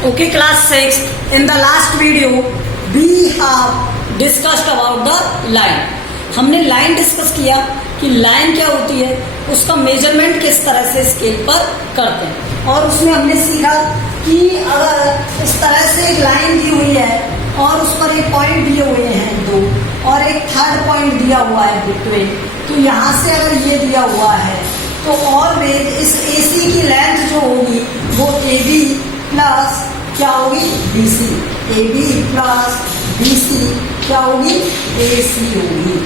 Okay, class 6. In the last video, we have discussed about the line. हमने line discuss किया कि line क्या होती है, उसका मेजरमेंट किस तरह से स्केल पर करते हैं, और उसमें हमने सीखा कि अगर इस तरह से एक लाइन दी हुई है और उस पर एक पॉइंट दिए हुए हैं दो, और एक थर्ड पॉइंट दिया हुआ है बिटवीन, तो यहाँ से अगर ये दिया हुआ है तो ऑलवेज इस AC की लेंथ जो होगी वो AB प्लस क्या होगी BC, AB प्लस BC क्या होगी AC होगी।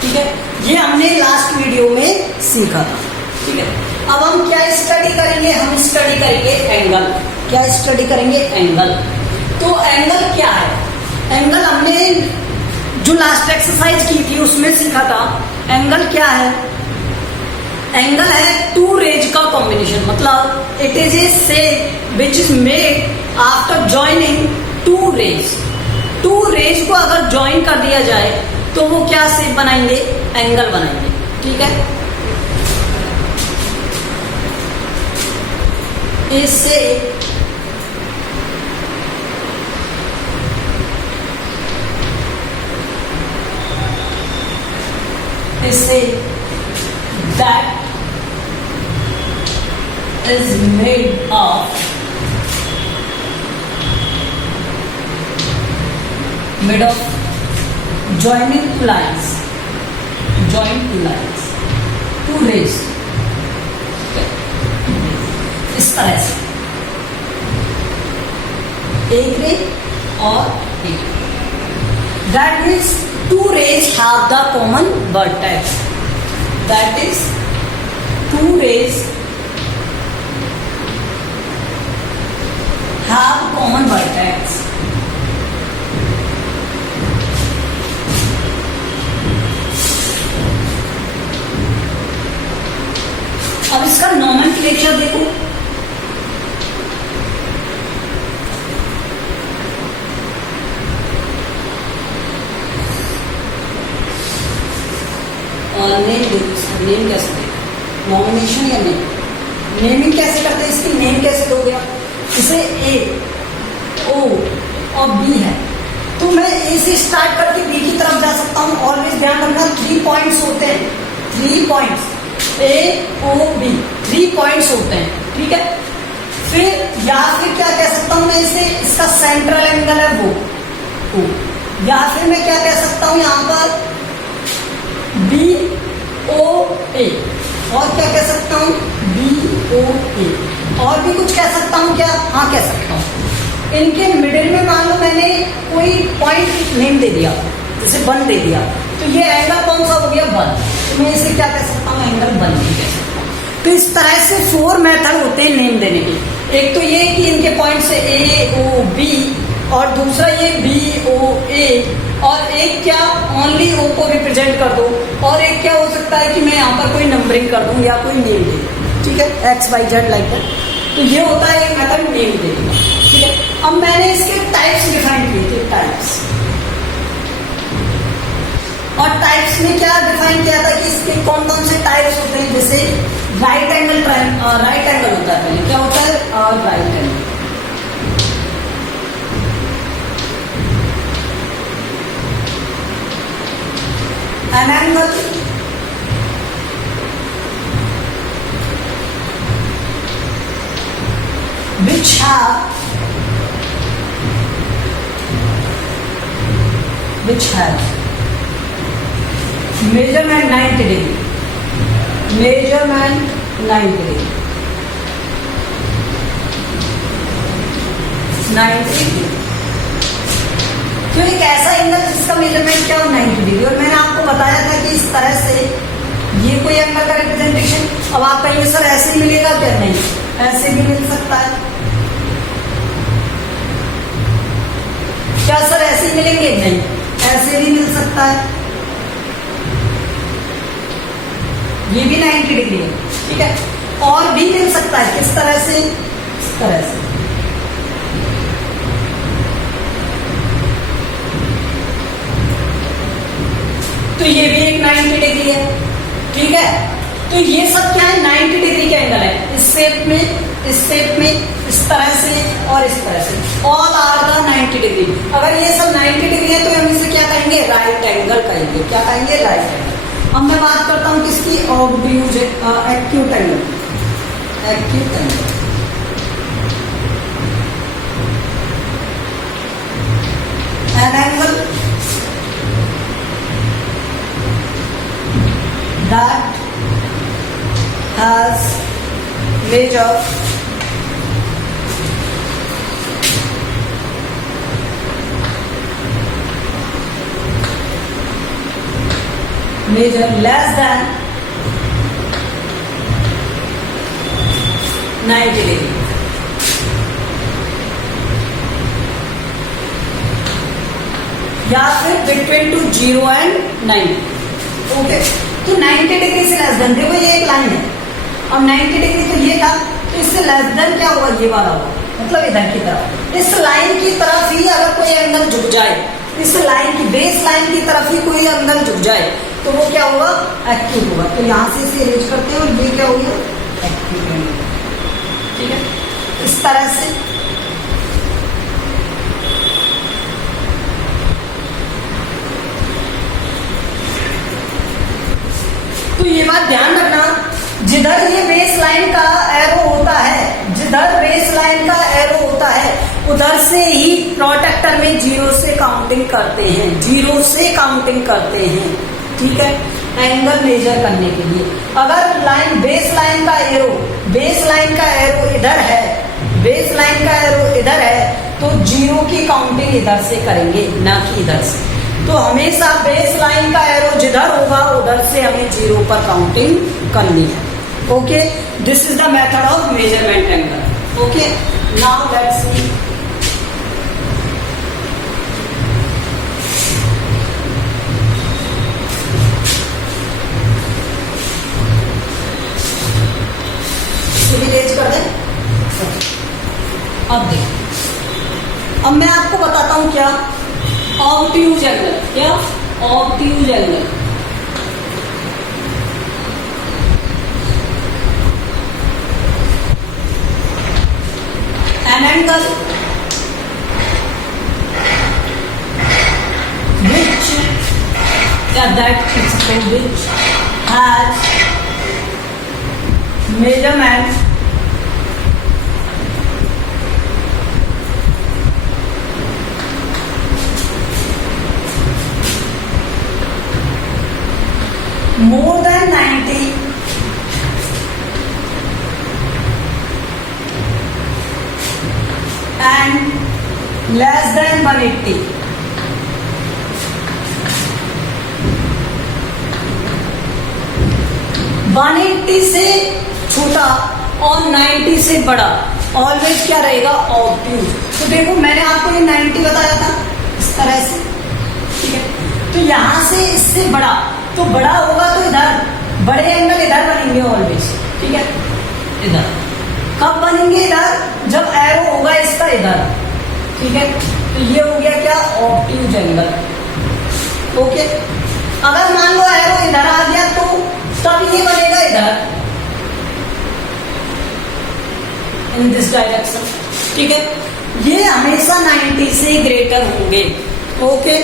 ठीक है, ये हमने लास्ट वीडियो में सीखा था। ठीक है, अब हम क्या स्टडी करेंगे, हम स्टडी करेंगे एंगल। क्या स्टडी करेंगे? एंगल। तो एंगल क्या है? एंगल हमने जो लास्ट एक्सरसाइज की थी उसमें सीखा था। एंगल क्या है? एंगल है टू रेज का कॉम्बिनेशन, मतलब it is a shape which is made after joining two rays. Two rays को अगर ज्वाइन कर दिया जाए तो वो क्या शेप बनाएंगे? एंगल बनाएंगे। ठीक है, इससे that is made of joining two lines, two rays, इस तरह से एक रे और एक। That means two rays have the common vertex. That is, two rays have common vertex. अब इसका नोमेनक्लेचर देखो। और नेम कैसे देखो, नॉमिनेशन या नेम, नेमिंग कैसे करते हैं, इसकी नेम कैसे दोगे आप? इसे A, O और B है, तो मैं A से स्टार्ट करके B की तरफ जा सकता हूँ। ऑलवेज ध्यान रखना 3 पॉइंट्स होते हैं, 3 points A, O, B, 3 points होते हैं। ठीक है, फिर या फिर क्या कह सकता हूँ मैं इसे, इसका सेंट्रल एंगल है वो O, या फिर मैं क्या कह सकता हूँ यहाँ पर BOA, और क्या कह सकता हूँ BOA, और भी कुछ कह सकता हूँ क्या? हाँ, कह सकता हूँ। इनके मिडिल में मान लो मैंने कोई पॉइंट नेम दे दिया, जैसे 1 दे दिया, तो ये एंगल कौन सा हो गया? 1। तो मैं इसे क्या कह सकता हूँ? एंगल 1 भी कह सकता हूँ। तो इस तरह से 4 मेथड होते हैं नेम देने के। एक तो ये कि इनके पॉइंट से AOB, और दूसरा ये BOA, और एक क्या ओनली O को रिप्रेजेंट कर दो, और एक क्या हो सकता है कि मैं यहाँ पर कोई नंबरिंग कर दूं या कोई नेम दे दूं। ठीक है, XYZ लाइक दैट। तो ये होता है एक मेथड नेम देने का। ठीक है, अब मैंने इसके टाइप्स डिफाइन किए थे, टाइप्स। और टाइप्स में क्या डिफाइन किया था कि इसके कौन कौन से टाइप्स होते हैं। जैसे राइट एंगल होता है, पहले क्या होता है? Right angle. An angle which has measurement 90 degree, measurement 90 degree, 90 degree। तो एक ऐसा एंगल जिसका मेजरमेंट क्या हो? 90 डिग्री। और मैंने आपको बताया था कि इस तरह से ये कोई एंगल का रिप्रेजेंटेशन। अब आप कहेंगे सर ऐसे ही मिलेगा क्या? नहीं, ऐसे भी मिल सकता है। क्या सर ऐसे ही मिलेंगे? नहीं, ऐसे भी मिल सकता है। ये भी 90 डिग्री है। ठीक है, और भी मिल सकता है। किस तरह से? इस तरह से। तो ये भी एक 90 डिग्री है। ठीक है, तो ये सब क्या है? 90 डिग्री के एंगल है। इस शेप में, इस शेप में, इस तरह से, और और इस तरह से ऑल आर द 90 डिग्री। अगर ये सब 90 डिग्री है तो हम इसे क्या कहेंगे, राइट एंगल कहेंगे। क्या कहेंगे, राइट एंगल। अब मैं बात करता हूं किसकी, obtuse acute angle, acute angle. An angle that has measure less than 90 degree. या फिर बिटवीन टू 0 and 90। ओके, तो 90 डिग्री से लेस देन, देखो ये एक लाइन है, अब 90 डिग्री तो ये था, तो इससे लेस देन क्या होगा, ये वाला होगा, मतलब इधर की तरफ। इस लाइन की तरफ ही अगर कोई एंगल झुक जाए, इस लाइन की बेस लाइन की तरफ ही कोई एंगल झुक जाए तो वो क्या होगा, एक्यूट होगा। तो यहां से इसे अरेंज करते हैं और ये क्या हो गया, एक्यूट एंगल। ठीक है, इस तरह से तो ये बात ध्यान रखना, जिधर ये बेस लाइन का एरो होता है, जिधर बेस लाइन का एरो होता है उधर से ही प्रोटेक्टर में 0 से काउंटिंग करते हैं, 0 से काउंटिंग करते हैं। ठीक है, एंगल मेजर करने के लिए। अगर लाइन बेस लाइन का एरो, बेस लाइन का एरो इधर है, बेस लाइन का एरो इधर है, तो 0 की काउंटिंग इधर से करेंगे, ना कि इधर से। तो हमेशा बेस लाइन का एरो जिधर होगा उधर से हमें 0 पर काउंटिंग करनी है। Okay, this is the method of measurement angle. Okay, now let's see rays कर दें। अब देखिए, अब मैं आपको बताता हूं क्या, ऑब्ट्यूज एंगल। क्या, obtuse angle. An angle which that which has measurement more than 90 and less than 180। से छोटा और 90 से बड़ा ऑलवेज क्या रहेगा, ऑब्ट्यूज। तो देखो मैंने आपको ये 90 बताया था इस तरह से। ठीक है, तो यहां से इससे बड़ा, तो बड़ा होगा तो इधर बड़े एंगल इधर बनेंगे ऑलवेज। ठीक है, इधर कब बनेंगे, इधर जब एरो होगा इसका इधर। ठीक है, तो ये हो गया क्या, ऑब्ट्यूज एंगल। ओके, अगर मान लो एरो इधर आ गया तो तब ये बनेगा इधर, इन दिस डायरेक्शन। ठीक है, ये हमेशा 90 से ग्रेटर होंगे। ओके,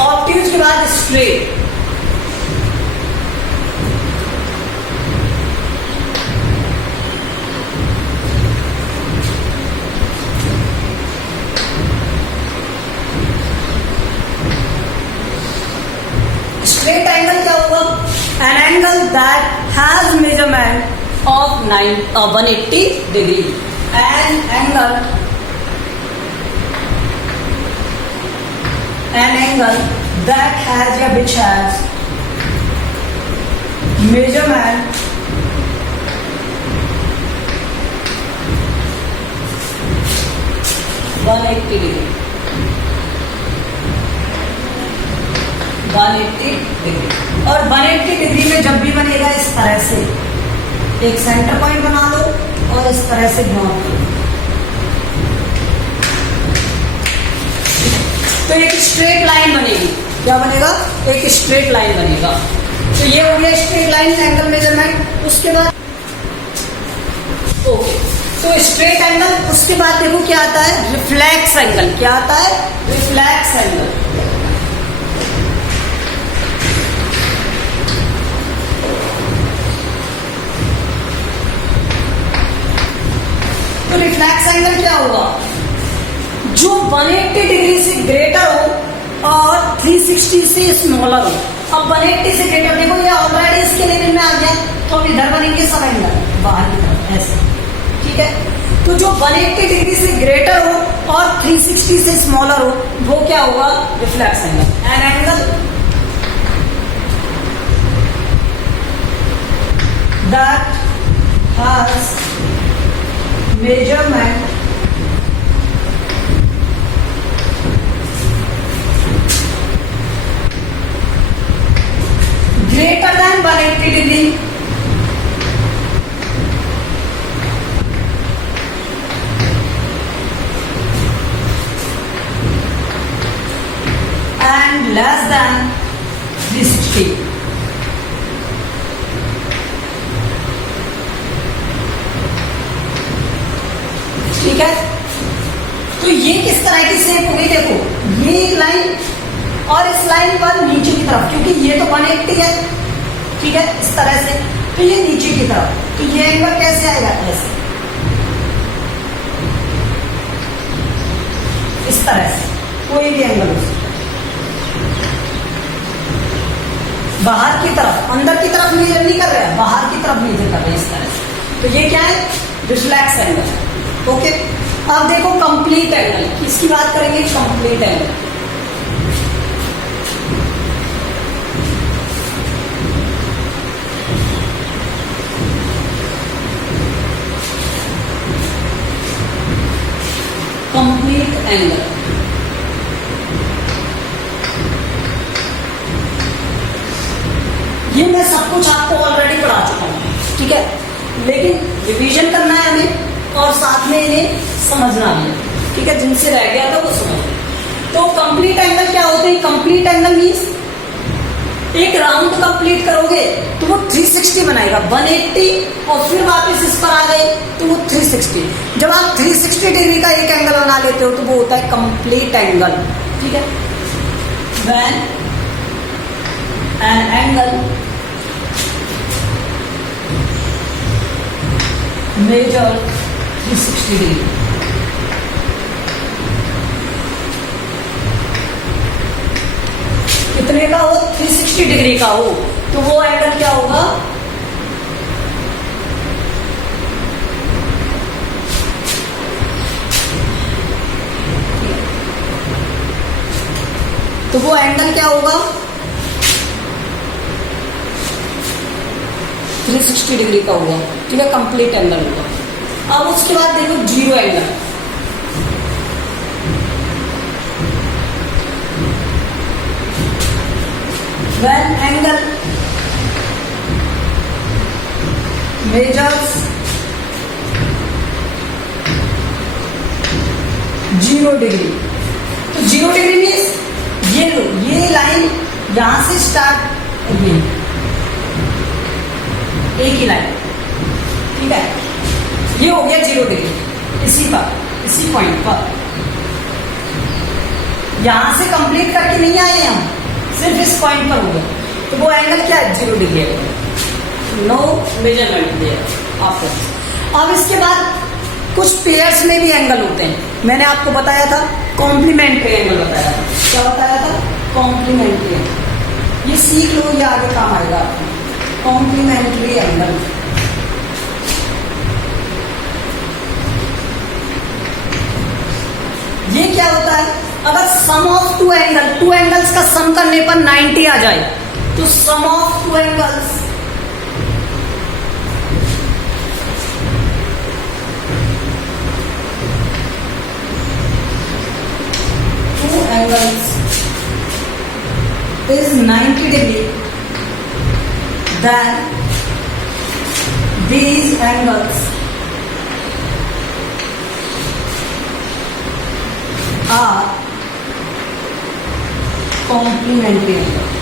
ऑब्ट्यूज के बाद स्ट्रेट। स्ट्रेट एंगल क्या होगा, N angle that has measurement of 180 degree, an angle that has या which has measurement (180 degree) 180 degree. और 180 डिग्री में जब भी बनेगा इस तरह से एक सेंटर पॉइंट बना लो और इस तरह से घुमा दो, तो एक स्ट्रेट लाइन बनेगी। क्या बनेगा, एक स्ट्रेट लाइन बनेगा। तो ये हो गया स्ट्रेट लाइन एंगल मेजरमेंट। उसके बाद ओके, तो स्ट्रेट एंगल, उसके बाद देखो क्या आता है, रिफ्लेक्स एंगल। क्या आता है, रिफ्लेक्स एंगल। तो रिफ्लेक्स एंगल क्या होगा, जो 180 डिग्री से ग्रेटर हो और 360 से स्मॉलर हो। अब 180 से ग्रेटर, देखो ये ऑलरेडी इसके लेवल में आ गया, तो अब इधर बनेंगे सब एंगल बाहर की तरफ ऐसे, ठीक है। तो जो 180 डिग्री से ग्रेटर हो और 360 से स्मॉलर हो, वो क्या होगा, reflex angle. An angle that has measurement greater than 180 degree and less than 360. ठीक है, तो ये किस तरह की शेप होगी, देखो ये एक लाइन और इस लाइन पर नीचे की तरफ, क्योंकि ये तो 180 है, ठीक है, इस तरह से, तो ये नीचे की तरफ, तो ये एंगल कैसे आएगा, ऐसे, इस तरह से कोई भी एंगल हो सकता है। बाहर की तरफ, अंदर की तरफ मेजर नहीं कर रहे हैं, बाहर की तरफ मेजर कर रहे हैं, इस तरह से। तो ये क्या है, रिफ्लेक्स एंगल। ओके, अब देखो कंप्लीट एंगल, किसकी बात करेंगे, कंप्लीट एंगल। कंप्लीट एंगल, ये मैं सब कुछ आपको ऑलरेडी पढ़ा चुका हूं, ठीक है, लेकिन रिवीजन करना है हमें और साथ में इन्हें समझना भी है, ठीक है, जिनसे रह गया था वो समझ। तो कंप्लीट एंगल क्या होते हैं, कंप्लीट एंगल मीन्स एक राउंड कंप्लीट करोगे तो वो 360 बनाएगा, 180 और फिर वापस इस पर आ गए तो वो 360। जब आप 360 डिग्री का एक एंगल बना लेते हो तो वो होता है कंप्लीट एंगल, ठीक है। When an angle measure 360 degree, कितने का हो, 360 डिग्री का हो, तो वो एंगल क्या होगा, तो वो एंगल क्या होगा, 360 डिग्री का होगा, ठीक है, कंप्लीट एंगल होगा। अब उसके बाद देखो zero angle, when angle measures 0 degree, तो 0 डिग्री मीन्स ये लो, ये लाइन यहां से स्टार्ट, ये एक ही लाइन, ठीक है, ये हो गया 0 डिग्री, इसी पर, इसी पॉइंट पर, यहां से कंप्लीट करके नहीं आए हम, सिर्फ इस पॉइंट पर हो गया, तो वो एंगल क्या है, 0 डिग्री है, नो मेजरमेंट देयर आफ्टर। अब इसके बाद कुछ पेयर्स में भी एंगल होते हैं, मैंने आपको बताया था कॉम्प्लीमेंट्री एंगल बताया था, क्या बताया था, कॉम्प्लीमेंट्री एंगल, ये सीख लो, ये आगे काम आएगा आपको, कॉम्प्लीमेंट्री एंगल। ये क्या होता है, अगर सम ऑफ टू एंगल्स का सम करने पर 90 आ जाए, तो sum of two angles is 90 degree, then these angles are complementary angle.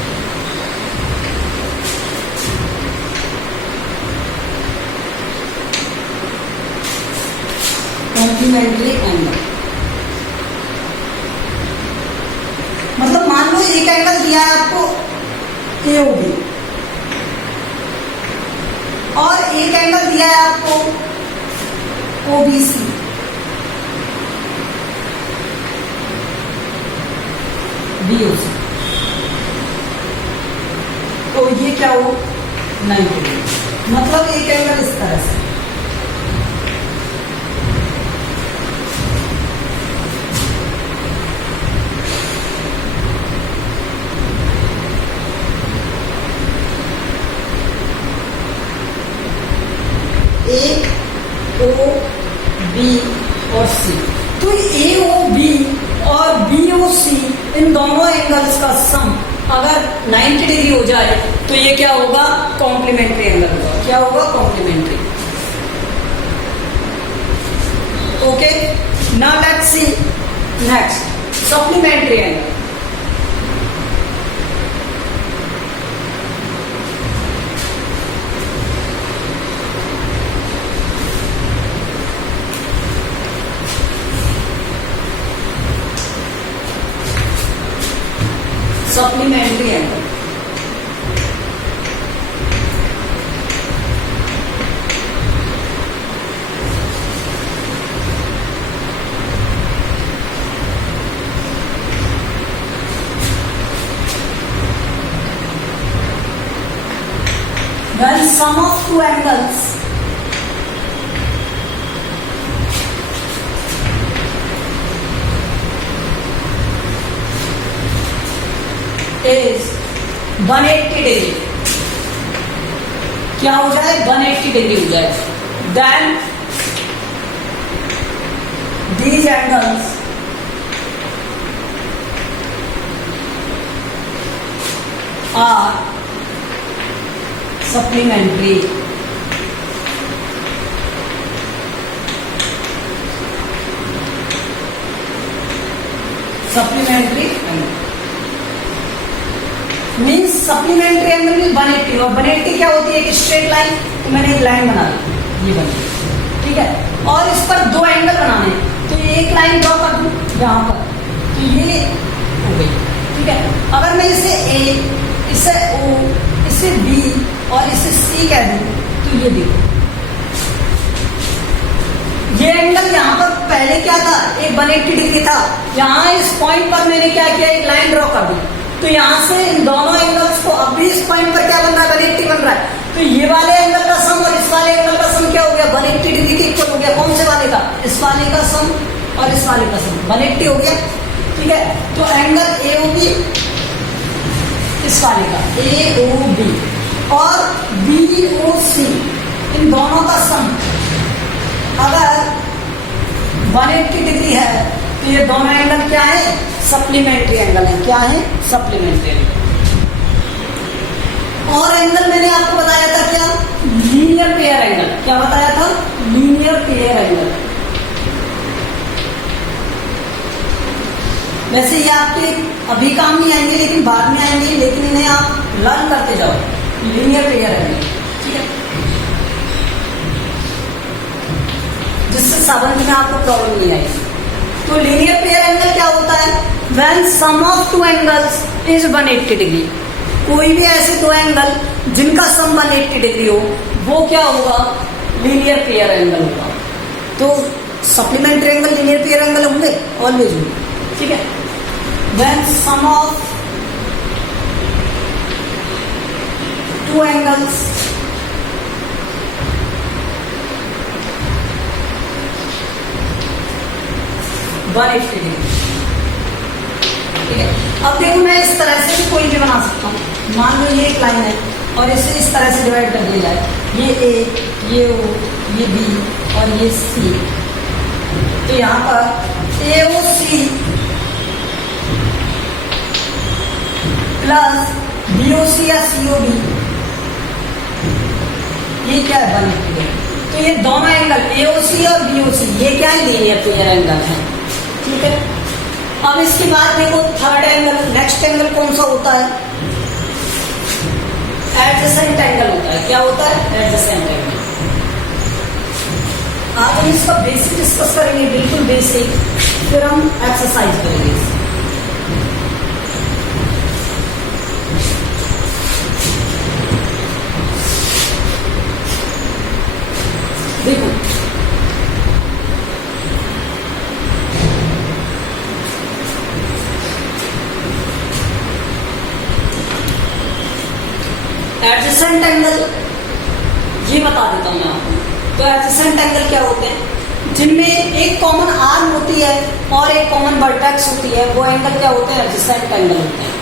Complementary angle. मतलब मान लो एक एंगल दिया है आपको AOB और एक एंगल दिया है आपको OBC। BOC, तो ये क्या हो 90 डिग्री। मतलब एक एंगल इस तरह से, AOB और C। तो AOB और BOC इन दोनों एंगल्स का सम अगर 90 डिग्री हो जाए तो ये क्या होगा, कॉम्प्लीमेंट्री एंगल होगा। क्या होगा, complementary. Okay, now let's see next supplementary angle. Supplementary angle when sum of two angles is 180 degree, क्या हो जाए, 180 डिग्री हो जाए, then these angles are supplementary। Supplementary angle means supplementary angle में 180, और 180 क्या होती है, एक स्ट्रेट लाइन। तो मैंने एक लाइन बना दी, ये बनी, ठीक है, और इस पर दो एंगल बनाने, तो एक लाइन ड्रॉ कर दूं यहाँ पर, तो ये हो गई, ठीक है। अगर मैं इसे A, इसे O, इसे B और इसे C कह दूं, तो ये देखो, ये एंगल यहाँ पर पहले क्या था, एक 180 डिग्री था। यहाँ इस पॉइंट पर मैंने क्या किया, एक लाइन ड्रॉ कर दी, तो यहाँ से इन दोनों एंगल्स को, अब भी इस पॉइंट पर क्या बन रहा है, 180 बन रहा है। तो ये वाले एंगल का सम और इस वाले एंगल का सम क्या हो गया, 180 डिग्री के इक्वल हो गया। कौन से वाले का, इस वाले का सम और इस वाले का सम 180 हो गया, ठीक है। तो एंगल AOB इस वाले का AOB और BOC इन दोनों का सम अगर 180 डिग्री है, तो ये दोनों एंगल क्या है, सप्लीमेंट्री एंगल है। क्या है, सप्लीमेंट्री एंगल। और एंगल मैंने आपको बताया था क्या, लीनियर पेयर एंगल। क्या बताया था, लीनियर पेयर एंगल। वैसे ये आपके अभी काम नहीं आएंगे, लेकिन बाद में आएंगे, लेकिन इन्हें आप लर्न करते जाओ। लीनियर पेयर एंगल, ठीक है, जिससे साबंध में आपको प्रॉब्लम नहीं आएगी। तो लीनियर पेयर एंगल क्या होता है, when sum of two angles is 180 degree. कोई भी ऐसे दो एंगल जिनका सम 180 डिग्री हो, वो क्या होगा, लीनियर पेयर एंगल होगा। तो supplementary angle linear pair angle होंगे, ऑलवेज होंगे, ठीक है। when sum of two angles ठीक है। अब देखो, मैं इस तरह से भी कोई भी बना सकता हूँ। मान लो ये एक लाइन है और इसे इस तरह से डिवाइड कर दिया जाए, ये A, ये O, ये B और ये C। तो यहाँ पर AOC प्लस BOC या COB, ये क्या है, 180 डिग्री। तो ये दोनों एंगल AOC और BOC ये क्या है, लीनियर पेयर एंगल है, ठीक है। अब इसके बाद देखो थर्ड एंगल, नेक्स्ट एंगल कौन सा होता है, एडजेसेंट एंगल होता है। क्या होता है, एडजेसेंट एंगल। आज अभी इसका बेसिक डिस्कस करेंगे, बिल्कुल बेसिक, फिर हम एक्सरसाइज करेंगे। देखो एडजेसेंट एंगल ये बता देता हूं मैं आपको। तो एडजेसेंट एंगल क्या होते हैं, जिनमें एक कॉमन आर्म होती है और एक कॉमन वर्टेक्स होती है, वो एंगल क्या होते हैं, एडजेसेंट एंगल होते हैं।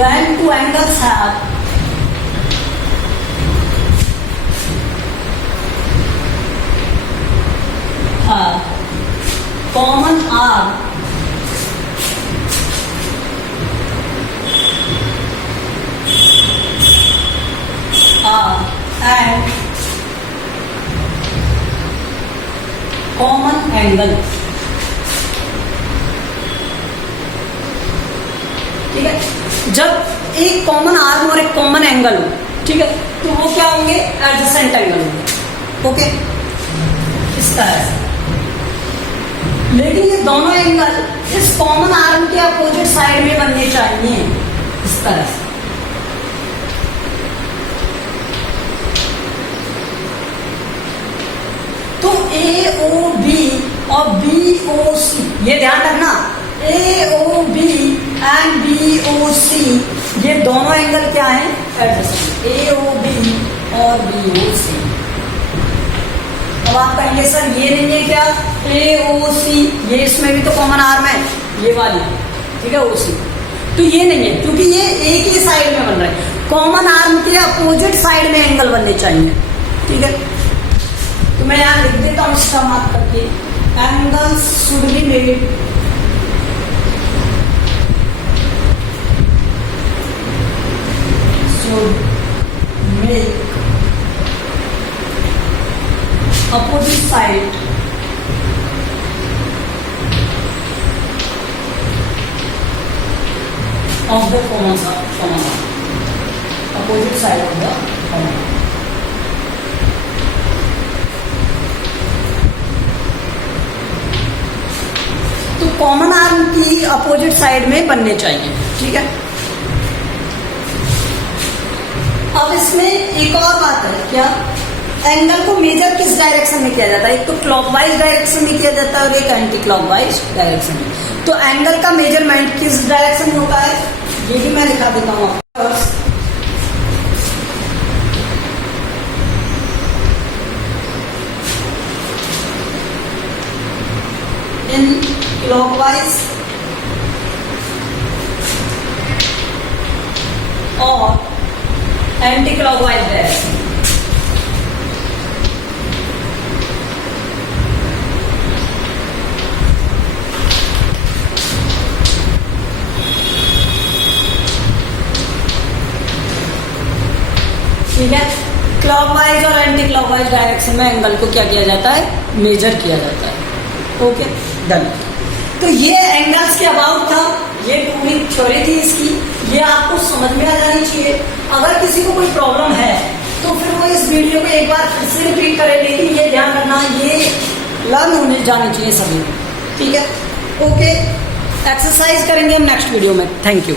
When two angles have a common arm and common angle, ठीक है। जब एक कॉमन आर्म और एक कॉमन एंगल हो, ठीक है, तो वो क्या होंगे, एडजेसेंट एंगल होंगे। ओके, इस तरह से। लेकिन ये दोनों एंगल इस कॉमन आर्म के अपोजिट साइड में बनने चाहिए, इस तरह से। तो AOB और BOC, ये ध्यान रखना, AOB एंड BOC ये दोनों एंगल क्या है, एडजेसेंट, AOB और BOC। अब आप कहेंगे सर ये नहीं है क्या, AOC, ये इसमें भी तो कॉमन आर्म है, ये वाली, ठीक है, OC, तो ये नहीं है क्योंकि ये एक ही साइड में बन रहा है। कॉमन आर्म के अपोजिट साइड में एंगल बनने चाहिए, ठीक है। तो मैं यहां लिख देता हूं इसका मार्क करके, angles should be made make opposite side of the common arm, opposite side of the common arm। तो कॉमन आर्म की अपोजिट साइड में बनने चाहिए, ठीक है। अब इसमें एक और बात है, क्या, एंगल को मेजर किस डायरेक्शन में किया जाता है, एक तो क्लॉकवाइज डायरेक्शन में किया जाता है और एक एंटी क्लॉकवाइज डायरेक्शन में। तो एंगल का मेजरमेंट किस डायरेक्शन में होता है, ये भी मैं दिखा देता हूं आपको। इन क्लॉकवाइज और एंटी क्लॉकवाइज डायरेक्शन। ठीक है, क्लॉकवाइज और एंटी क्लॉकवाइज डायरेक्शन में एंगल को क्या किया जाता है, मेजर किया जाता है। Okay, done. तो ये एंगल्स के अबाउट था, ये पूरी थ्योरी थी इसकी, ये आपको समझ में आ जानी चाहिए। अगर किसी को कोई प्रॉब्लम है तो फिर वो इस वीडियो को एक बार फिर से रिपीट करे, लेकिन ये ध्यान रखना ये लर्न होने जानी चाहिए सभी, ठीक है। ओके, एक्सरसाइज करेंगे हम नेक्स्ट वीडियो में। Thank you.